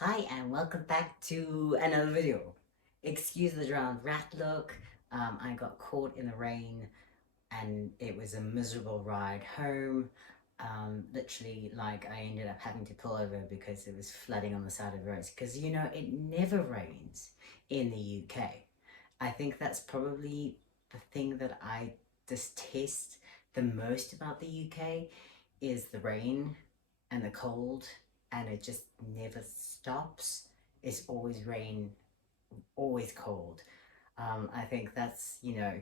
Hi and welcome back to another video. Excuse the drowned rat look. I got caught in the rain and it was a miserable ride home. Literally, like I ended up having to pull over because it was flooding on the side of the roads. Because you know, it never rains in the UK. I think that's probably the thing that I detest the most about the UK is the rain and the cold, and it just never stops. It's always rain, always cold. I think that's,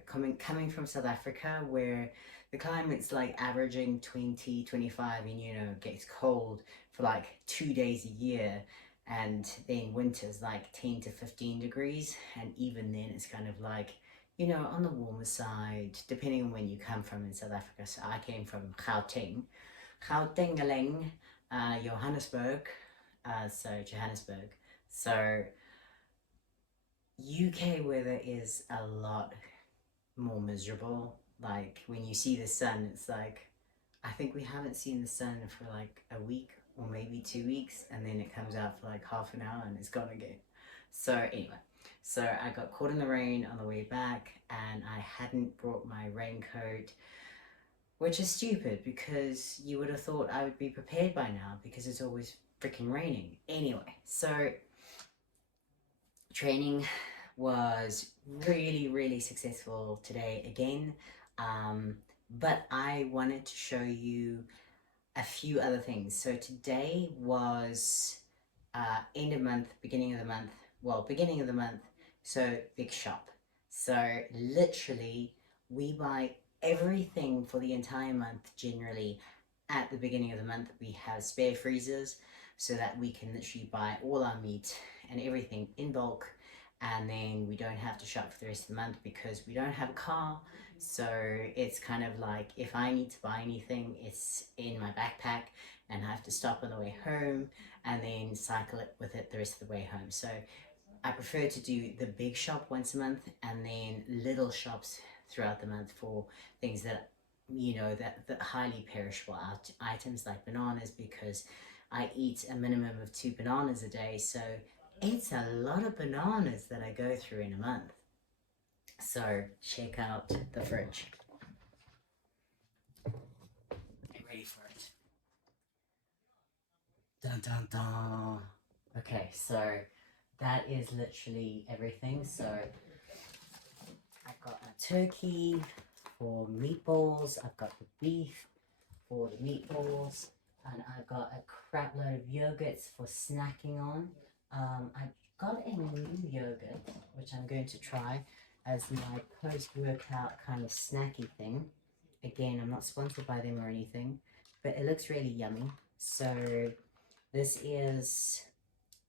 coming from South Africa where the climate's like averaging 20, 25, and it gets cold for like 2 days a year, and then winter's like 10 to 15 degrees, and even then it's kind of like, on the warmer side, depending on when you come from in South Africa. So I came from Gauteng, Johannesburg, Johannesburg. So UK weather is a lot more miserable. Like when you see the sun, it's like I think we haven't seen the sun for like a week or maybe 2 weeks, and then it comes out for like half an hour and it's gone again. So anyway, so I got caught in the rain on the way back, and I hadn't brought my raincoat, which is stupid because you would have thought I would be prepared by now because it's always freaking raining. Anyway, so training was really, really successful today again. Um, but I wanted to show you a few other things. So today was end of month, beginning of the month. Well, beginning of the month, so big shop. So literally, we buy everything for the entire month generally at the beginning of the month. We have spare freezers so that we can literally buy all our meat and everything in bulk, and then we don't have to shop for the rest of the month because we don't have a car. So it's kind of like if I need to buy anything, it's in my backpack and I have to stop on the way home and then cycle it with it the rest of the way home. So I prefer to do the big shop once a month and then little shops throughout the month for things that that highly perishable items like bananas, because I eat a minimum of 2 bananas a day. So it's a lot of bananas that I go through in a month. So check out the fridge. Get ready for it. Dun dun dun. Okay, so that is literally everything. So I've got a turkey for meatballs, I've got the beef for the meatballs, and I've got a crap load of yogurts for snacking on. I got a new yogurt, which I'm going to try as my post-workout kind of snacky thing. Again, I'm not sponsored by them or anything, but it looks really yummy. So this is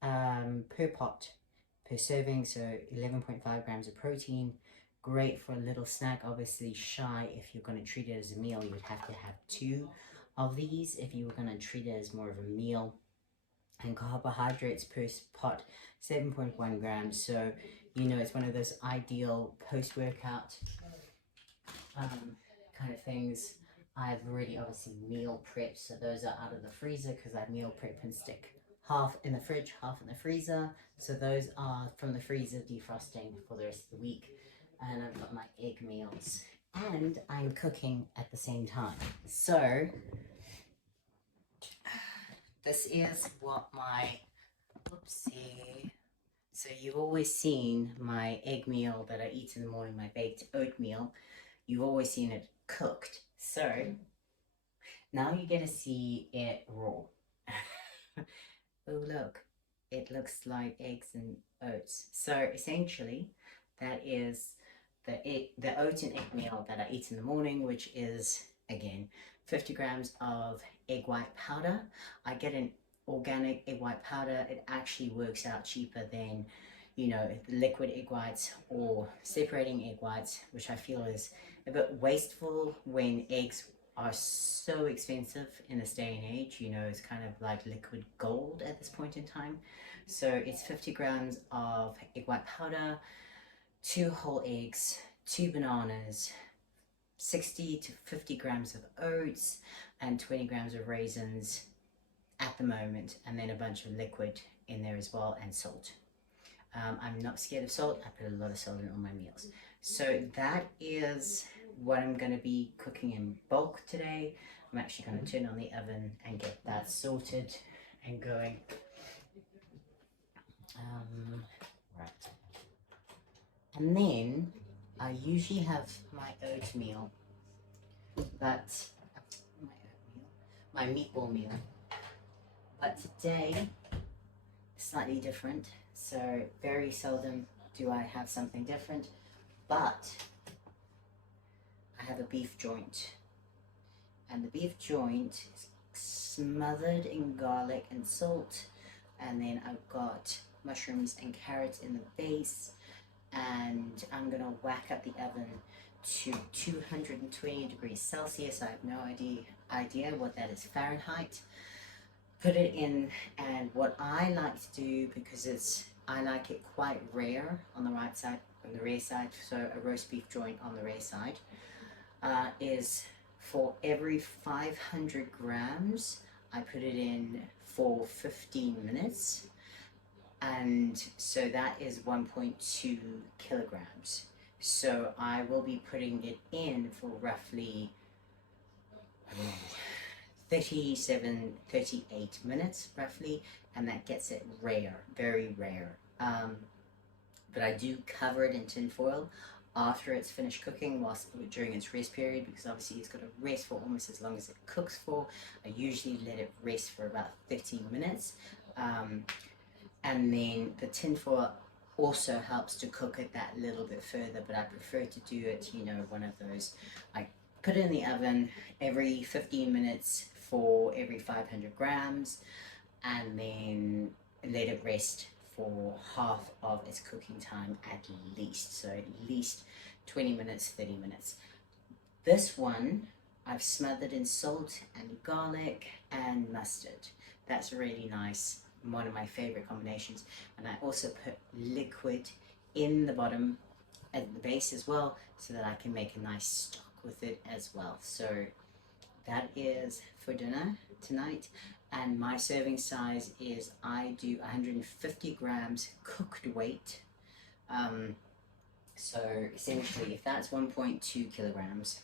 per pot, per serving, so 11.5 grams of protein. Great for a little snack. Obviously shy, if you're going to treat it as a meal, you would have to have two of these if you were going to treat it as more of a meal. And carbohydrates per pot, 7.1 grams. So it's one of those ideal post-workout kind of things. I've already obviously meal prepped, so those are out of the freezer because I meal prep and stick half in the fridge, half in the freezer. So those are from the freezer defrosting for the rest of the week. And I've got my egg meals, and I'm cooking at the same time. So this is what my, oopsie. So you've always seen my egg meal that I eat in the morning, my baked oatmeal. You've always seen it cooked. So now you get to see it raw. Oh look, it looks like eggs and oats. So essentially, that is the oat and egg meal that I eat in the morning, which is again 50 grams of egg white powder. I get an organic egg white powder. It actually works out cheaper than liquid egg whites or separating egg whites, which I feel is a bit wasteful when eggs are so expensive in this day and age. It's kind of like liquid gold at this point in time. So it's 50 grams of egg white powder, 2 whole eggs, 2 bananas, 60 to 50 grams of oats, and 20 grams of raisins, at the moment, and then a bunch of liquid in there as well, and salt. I'm not scared of salt. I put a lot of salt in all my meals. So that is what I'm going to be cooking in bulk today. I'm actually going to turn on the oven and get that sorted and going. Right. And then I usually have my oatmeal, but my meatball meal. But today, slightly different. So very seldom do I have something different, but I have a beef joint. And the beef joint is smothered in garlic and salt. And then I've got mushrooms and carrots in the base. And I'm gonna whack up the oven to 220 degrees Celsius. I have no idea what that is Fahrenheit. Put it in, and what I like to do, because I like it quite rare on the right side, on the rear side, so a roast beef joint on the rear side, is for every 500 grams, I put it in for 15 minutes. And so that is 1.2 kilograms. So I will be putting it in for roughly 37, 38 minutes roughly, and that gets it rare, very rare. But I do cover it in tin foil after it's finished cooking, during its rest period, because obviously it's got to rest for almost as long as it cooks for. I usually let it rest for about 13 minutes. And then the tin foil also helps to cook it that little bit further, but I prefer to do it, one of those. I put it in the oven every 15 minutes for every 500 grams, and then let it rest for half of its cooking time at least. So at least 20 minutes, 30 minutes. This one, I've smothered in salt and garlic and mustard. That's really nice. One of my favorite combinations. And I also put liquid in the bottom at the base as well, so that I can make a nice stock with it as well. So that is for dinner tonight. And my serving size is, I do 150 grams cooked weight. So essentially, if that's 1.2 kilograms,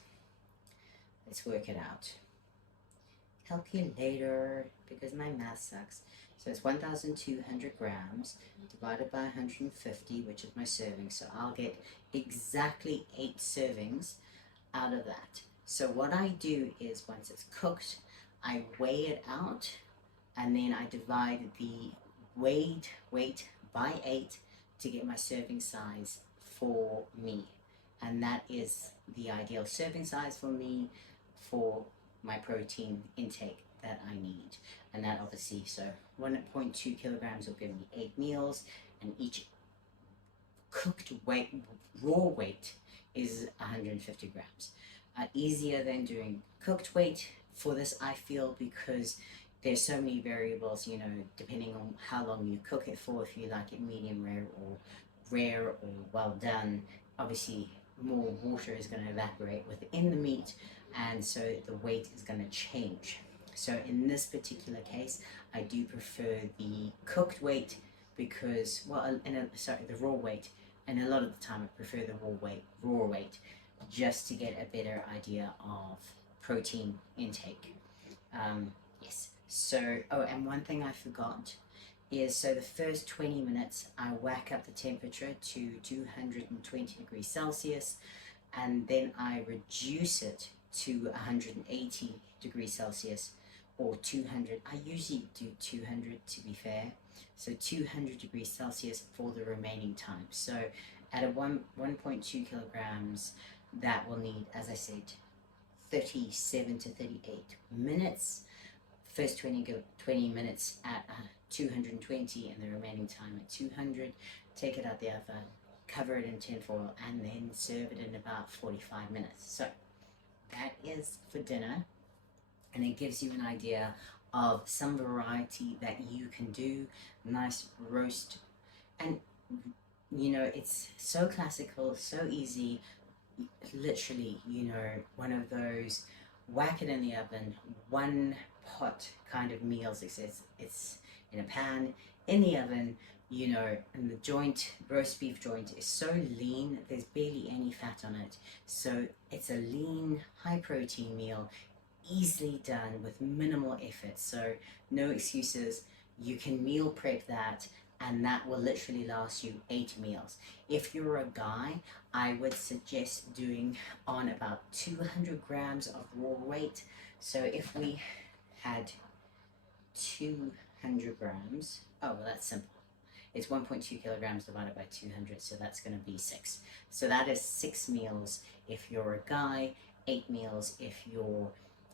let's work it out. Calculator, because my math sucks. So it's 1,200 grams divided by 150, which is my serving. So I'll get exactly 8 servings out of that. So what I do is, once it's cooked, I weigh it out, and then I divide the weight by 8 to get my serving size for me. And that is the ideal serving size for me for my protein intake that I need. And that obviously, so 1.2 kilograms will give me 8 meals, and each cooked weight, raw weight, is 150 grams. Easier than doing cooked weight for this, I feel, because there's so many variables, depending on how long you cook it for. If you like it medium rare or well done, obviously more water is going to evaporate within the meat, and so the weight is going to change. So in this particular case, I do prefer the cooked weight, because, the raw weight, and a lot of the time I prefer the raw weight, just to get a better idea of protein intake. Yes. So, and one thing I forgot is, so the first 20 minutes, I whack up the temperature to 220 degrees Celsius, and then I reduce it to 180 degrees Celsius, or 200. I usually do 200, to be fair. So 200 degrees Celsius for the remaining time. So at a 1.2 kilograms, that will need, as I said, 37 to 38 minutes. First 20 minutes at 220, and the remaining time at 200. Take it out the oven, cover it in tin foil, and then serve it in about 45 minutes. So that is for dinner, and it gives you an idea of some variety that you can do. Nice roast, and it's so classical, so easy. Literally, one of those, whack it in the oven, one hot kind of meals. It's in a pan, in the oven, you know, and the joint, roast beef joint, is so lean, there's barely any fat on it. So it's a lean, high protein meal, easily done with minimal effort. So no excuses. You can meal prep that, and that will literally last you 8 meals. If you're a guy, I would suggest doing on about 200 grams of raw weight. So if we had 200 grams, oh, well, that's simple. It's 1.2 kilograms divided by 200, so that's going to be 6. So that is 6 meals if you're a guy, 8 meals if you're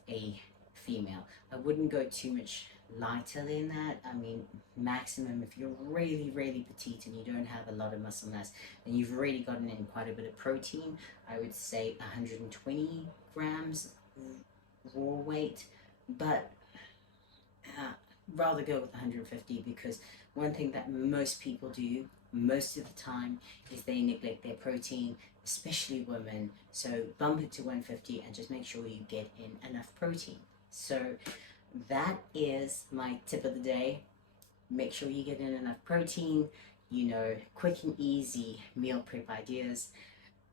a female. I wouldn't go too much lighter than that. I mean, maximum, if you're really, really petite and you don't have a lot of muscle mass and you've already gotten in quite a bit of protein, I would say 120 grams raw weight, but rather go with 150, because one thing that most people do most of the time is they neglect their protein, especially women. So bump it to 150 and just make sure you get in enough protein. So that is my tip of the day. Make sure you get in enough protein, you know, quick and easy meal prep ideas.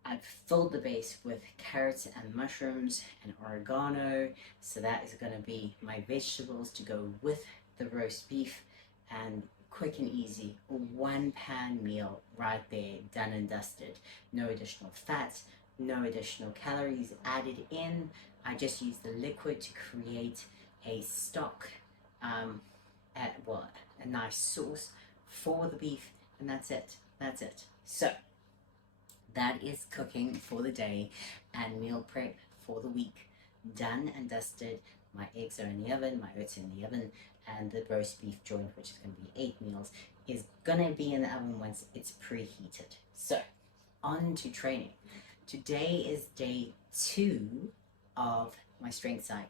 I've filled the base with carrots and mushrooms and oregano, so that is going to be my vegetables to go with the roast beef, and quick and easy, one pan meal right there, done and dusted. No additional fats, no additional calories added in. I just use the liquid to create a stock, a nice sauce for the beef, and that's it. So that is cooking for the day and meal prep for the week. Done and dusted. My eggs are in the oven, my oats are in the oven, and the roast beef joint, which is going to be 8 meals, is going to be in the oven once it's preheated. So, on to training. Today is day 2 of my strength cycle.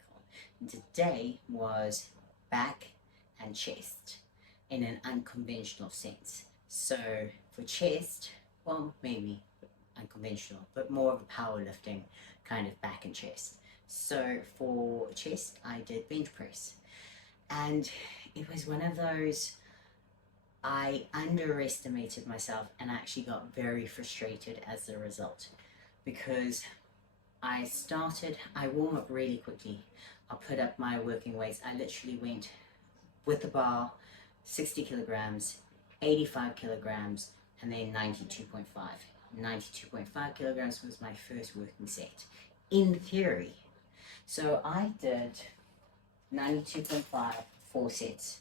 And today was back and chest in an unconventional sense. So, for chest, well, maybe unconventional, but more of a powerlifting kind of back and chest. So for chest, I did bench press, and it was one of those, I underestimated myself and actually got very frustrated as a result, because I warm up really quickly. I'll put up my working weights. I literally went with the bar, 60 kilograms, 85 kilograms, and then 92.5. 92.5 kilograms was my first working set, in theory. So I did 92.5, 4 sets.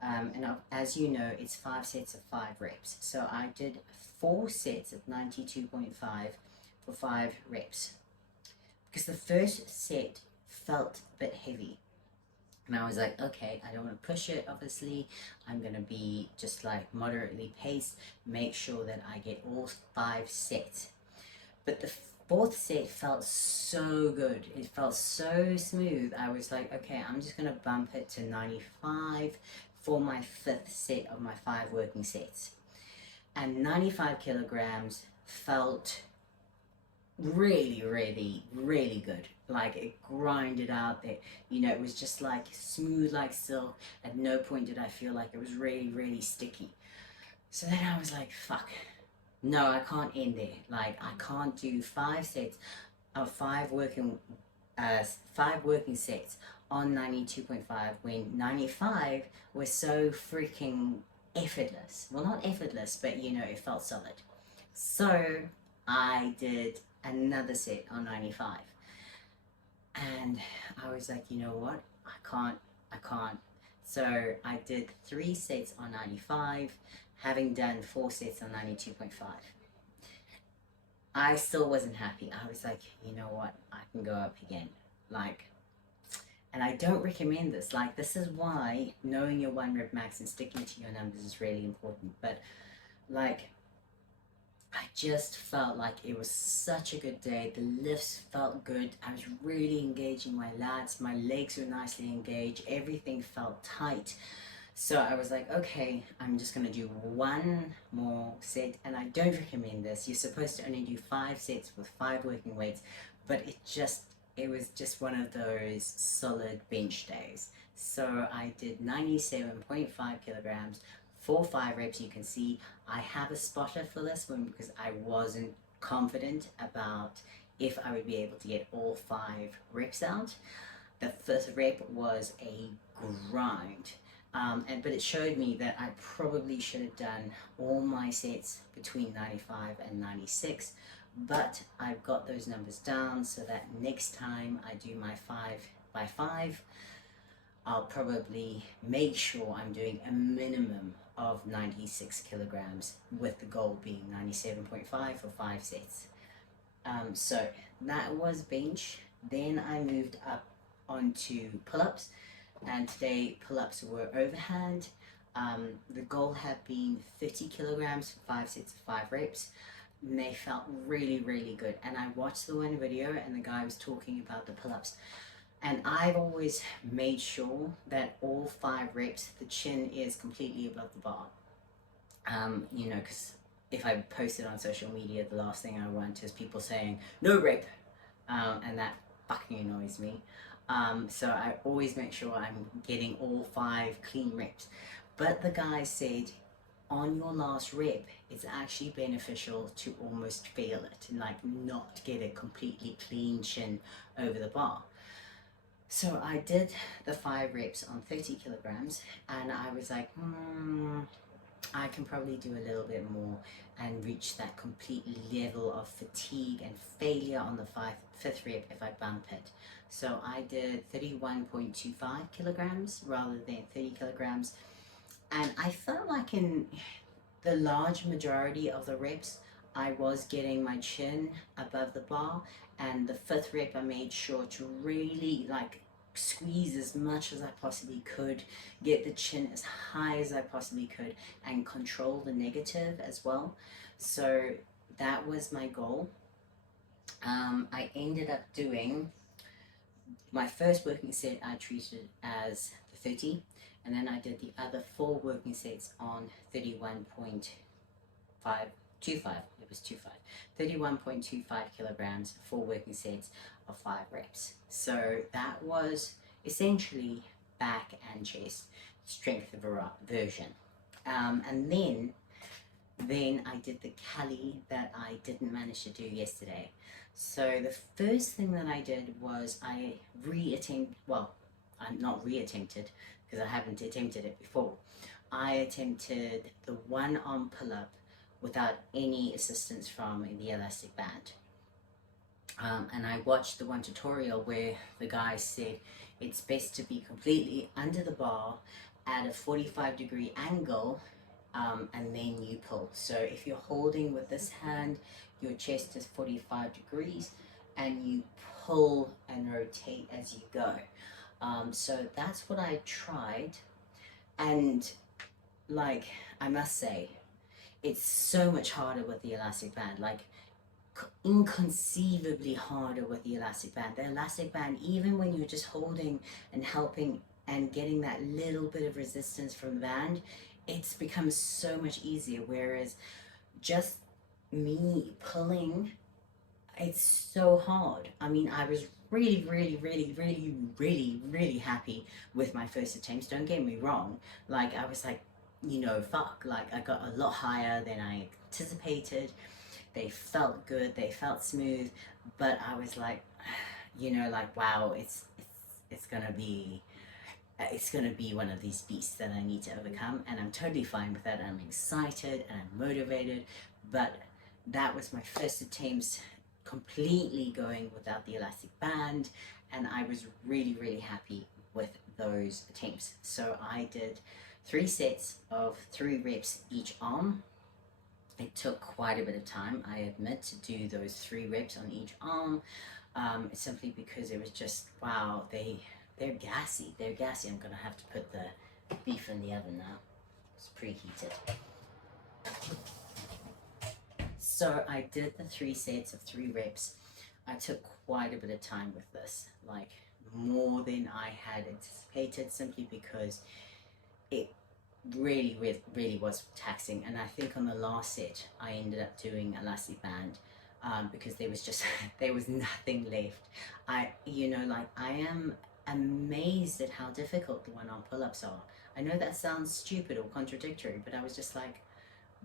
And as you know, it's 5 sets of 5 reps. So I did 4 sets of 92.5 for 5 reps. Because the first set felt a bit heavy. And I was like, okay, I don't want to push it, obviously. I'm going to be just like moderately paced, make sure that I get all 5 sets. But the 4th set felt so good. It felt so smooth. I was like, okay, I'm just going to bump it to 95 for my 5th set of my 5 working sets. And 95 kilograms felt really, really, really good. Like, it grinded out there, you know, it was just like smooth like silk. At no point did I feel like it was really, really sticky. So then I was like, fuck, no, I can't end there. Like, I can't do 5 sets of 5 working sets on 92.5 when 95 was so freaking effortless. Well, not effortless, but you know, it felt solid. So I did another set on 95, and I was like, you know what, I can't. So I did 3 sets on 95, having done 4 sets on 92.5. I still wasn't happy. I was like, you know what, I can go up again. Like, and I don't recommend this. Like, this is why knowing your 1 rep max and sticking to your numbers is really important. But like, I just felt like it was such a good day. The lifts felt good. I was really engaging my lats. My legs were nicely engaged. Everything felt tight. So I was like, okay, I'm just going to do 1 more set. And I don't recommend this. You're supposed to only do 5 sets with 5 working weights. But it just it was just one of those solid bench days. So I did 97.5 kilograms for 5 reps. You can see I have a spotter for this one because I wasn't confident about if I would be able to get all 5 reps out. The first rep was a grind. But it showed me that I probably should have done all my sets between 95 and 96, but I've got those numbers down so that next time I do my 5x5, I'll probably make sure I'm doing a minimum of 96 kilograms with the goal being 97.5 for 5 sets. So that was bench. Then I moved up onto pull-ups, and today pull-ups were overhand. The goal had been 30 kilograms for 5 sets of 5 reps, and they felt really, really good. And I watched the one video and the guy was talking about the pull-ups, and I've always made sure that all 5 reps the chin is completely above the bar. You know, because if I post it on social media, the last thing I want is people saying no rep, and that fucking annoys me. So I always make sure I'm getting all 5 clean reps. But the guy said on your last rep, it's actually beneficial to almost feel it and like not get a completely clean chin over the bar. So I did the 5 reps on 30 kilograms, and I was like, I can probably do a little bit more and reach that complete level of fatigue and failure on the fifth rep if I bump it. So I did 31.25 kilograms rather than 30 kilograms. And I felt like in the large majority of the reps, I was getting my chin above the bar. And the 5th rep, I made sure to really like squeeze as much as I possibly could, get the chin as high as I possibly could, and control the negative as well. So that was my goal. I ended up doing my first working set, I treated as the 30, and then I did the other 4 working sets on 31.25. It was 31.25 kilograms, 4 working sets of 5 reps. So that was essentially back and chest strength version. And then I did the Cali that I didn't manage to do yesterday. So the first thing that I did was I I'm not re-attempted because I haven't attempted it before. I attempted the 1-arm pull-up without any assistance from the elastic band. And I watched the one tutorial where the guy said it's best to be completely under the bar at a 45-degree angle, and then you pull. So if you're holding with this hand, your chest is 45 degrees and you pull and rotate as you go. So that's what I tried, and like I must say, it's so much harder with the elastic band, like inconceivably harder with the elastic band. The elastic band, even when you're just holding and helping and getting that little bit of resistance from the band, it's become so much easier, whereas just me pulling, it's so hard. I mean, I was really, really, really, really, really, really happy with my first attempts. Don't get me wrong. Like, I was like, you know, fuck, like I got a lot higher than I anticipated. They felt good, they felt smooth, but I was like, you know, like, wow, it's gonna be one of these beasts that I need to overcome, and I'm totally fine with that. I'm excited and I'm motivated, but that was my first attempts completely going without the elastic band, and I was really, really happy with those attempts. So I did 3 sets of 3 reps each arm. It took quite a bit of time, I admit, to do those 3 reps on each arm, simply because it was just, wow, they're gassy. They're gassy. I'm going to have to put the beef in the oven now. It's preheated. So I did the 3 sets of 3 reps. I took quite a bit of time with this, like more than I had anticipated, simply because it really was taxing. And I think on the last set, I ended up doing elastic band because there was just there was nothing left. I am amazed at how difficult the one-arm pull-ups are. I know that sounds stupid or contradictory, but I was just like,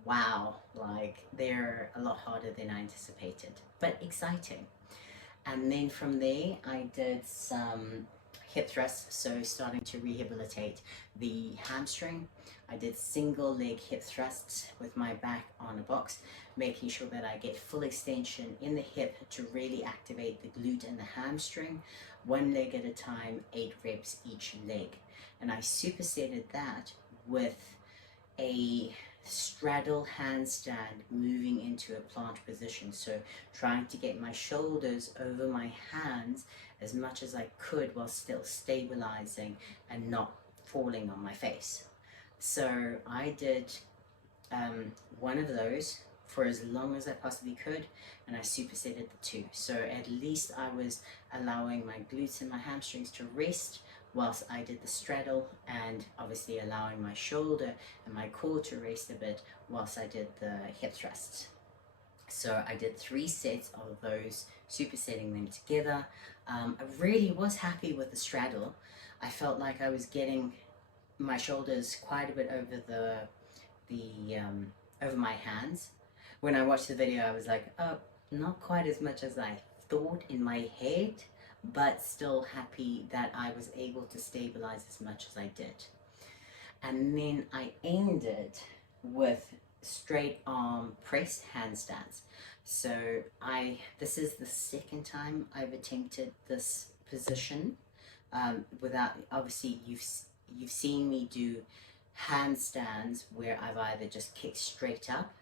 wow, like they're a lot harder than I anticipated, but exciting. And then from there, I did some hip thrusts, so starting to rehabilitate the hamstring. I did single leg hip thrusts with my back on a box, making sure that I get full extension in the hip to really activate the glute and the hamstring, one leg at a time, 8 reps each leg. And I superseded that with a straddle handstand moving into a planche position. So trying to get my shoulders over my hands as much as I could while still stabilizing and not falling on my face. So I did one of those for as long as I possibly could, and I superseded the two. So at least I was allowing my glutes and my hamstrings to rest whilst I did the straddle, and obviously allowing my shoulder and my core to rest a bit whilst I did the hip thrusts. So I did 3 sets of those, supersetting them together. I really was happy with the straddle. I felt like I was getting my shoulders quite a bit over over my hands. When I watched the video, I was like, oh, not quite as much as I thought in my head, but still happy that I was able to stabilize as much as I did. And then I ended with straight arm press handstands. So this is the second time I've attempted this position. Without, obviously you've seen me do handstands where I've either just kicked straight up,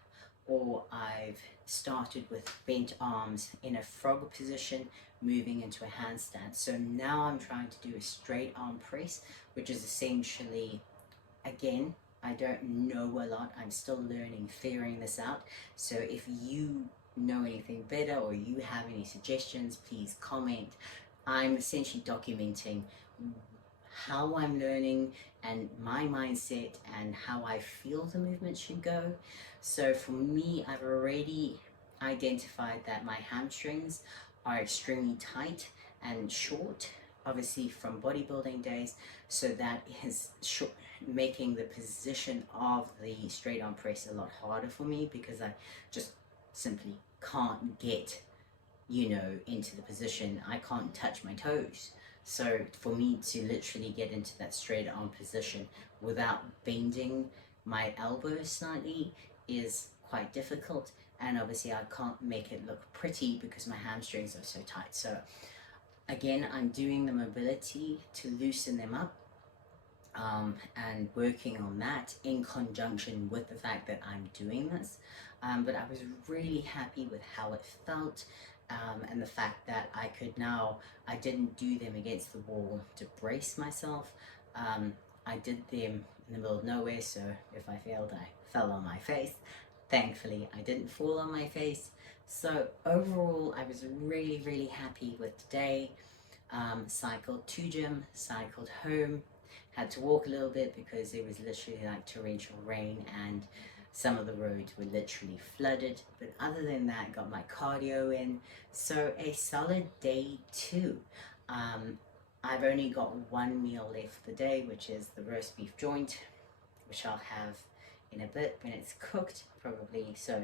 or I've started with bent arms in a frog position, moving into a handstand. So now I'm trying to do a straight arm press, which is essentially, again, I don't know a lot. I'm still learning, figuring this out. So if you know anything better or you have any suggestions, please comment. I'm essentially documenting how I'm learning and my mindset and how I feel the movement should go. So for me, I've already identified that my hamstrings are extremely tight and short, obviously from bodybuilding days. So that is making the position of the straight arm press a lot harder for me, because I just simply can't get, into the position. I can't touch my toes. So for me to literally get into that straight arm position without bending my elbow slightly is quite difficult. And obviously I can't make it look pretty because my hamstrings are so tight. So again, I'm doing the mobility to loosen them up, and working on that in conjunction with the fact that I'm doing this. But I was really happy with how it felt, and the fact that I didn't do them against the wall to brace myself. I did them in the middle of nowhere, so if I failed, I fell on my face. Thankfully, I didn't fall on my face. So overall, I was really, really happy with today. Cycled to gym, cycled home, had to walk a little bit because it was literally like torrential rain and some of the roads were literally flooded. But other than that, got my cardio in. So a solid day 2. I've only got one meal left for the day, which is the roast beef joint, which I'll have in a bit when it's cooked, probably. So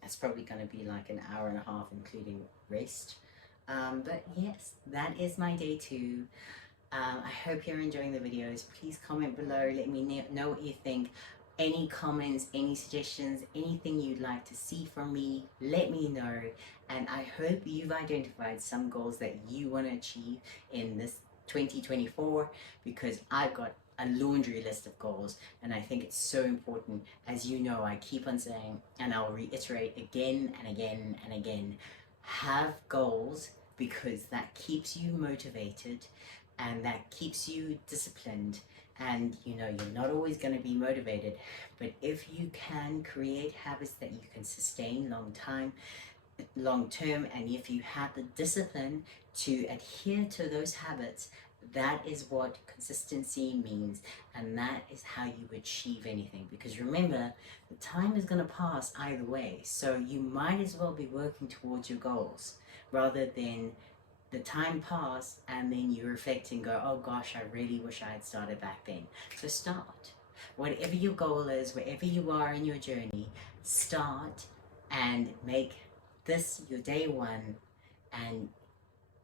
that's probably going to be like an hour and a half, including rest. But yes, that is my day 2. I hope you're enjoying the videos. Please comment below, let me know what you think. Any comments, any suggestions, anything you'd like to see from me, let me know. And I hope you've identified some goals that you want to achieve in this 2024, because I've got a laundry list of goals, and I think it's so important. As you know, I keep on saying, and I'll reiterate again and again and again, have goals, because that keeps you motivated and that keeps you disciplined. And you're not always going to be motivated, but if you can create habits that you can sustain long term, and if you have the discipline to adhere to those habits That is what consistency means, and that is how you achieve anything. Because remember, the time is going to pass either way, so you might as well be working towards your goals rather than the time pass and then you reflect and go, oh gosh, I really wish I had started back then. So start. Whatever your goal is, wherever you are in your journey, start and make this your day one, and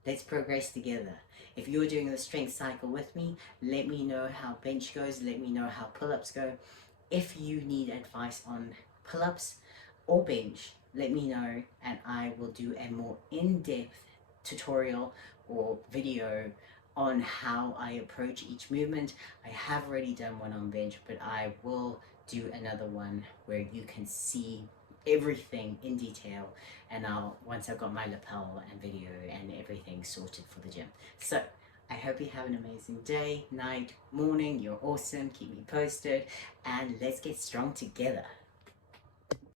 let's progress together. If you're doing the strength cycle with me, let me know how bench goes, let me know how pull-ups go. If you need advice on pull-ups or bench, let me know and I will do a more in-depth tutorial or video on how I approach each movement. I have already done one on bench, but I will do another one where you can see everything in detail, and once I've got my lapel and video and everything sorted for the gym. So I hope you have an amazing day, night, morning. You're awesome. Keep me posted and let's get strong together.